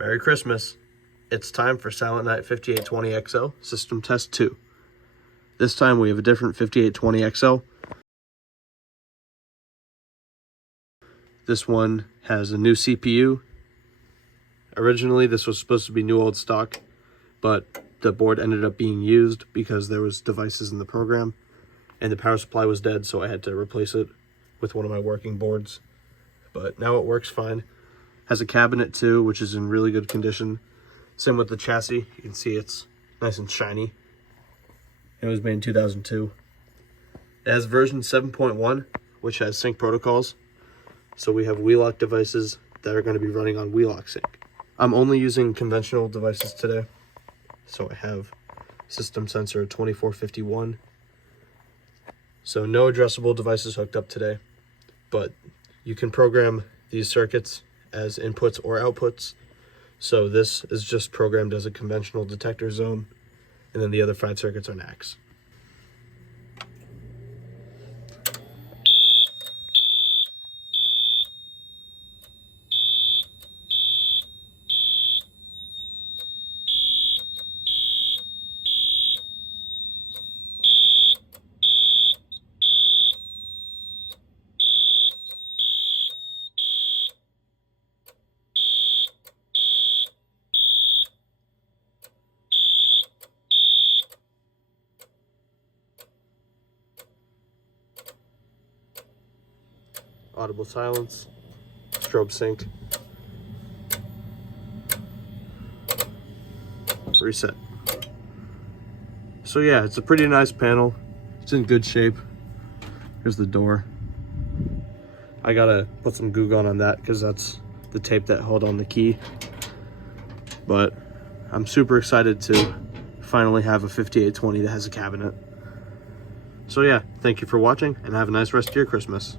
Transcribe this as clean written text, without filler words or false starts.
Merry Christmas. It's time for Silent Night 5820XL System Test 2. This time we have a different 5820XL. This one has a new CPU. Originally this was supposed to be new old stock, but the board ended up being used because there was devices in the program and the power supply was dead, so I had to replace it with one of my working boards. But now it works fine. Has a cabinet too, which is in really good condition. Same with the chassis. You can see it's nice and shiny. It was made in 2002. It has version 7.1, which has sync protocols. So we have Wheelock devices that are going to be running on Wheelock sync. I'm only using conventional devices today. So I have system sensor 2451. So no addressable devices hooked up today, but you can program these circuits as inputs or outputs. So this is just programmed as a conventional detector zone, and then the other 5 circuits are NACs. Audible silence, strobe sync, reset. So yeah, it's a pretty nice panel. It's in good shape. Here's the door. I gotta put some glue gun on that because that's the tape that held on the key. But I'm super excited to finally have a 5820 that has a cabinet. So yeah, thank you for watching and have a nice rest of your Christmas.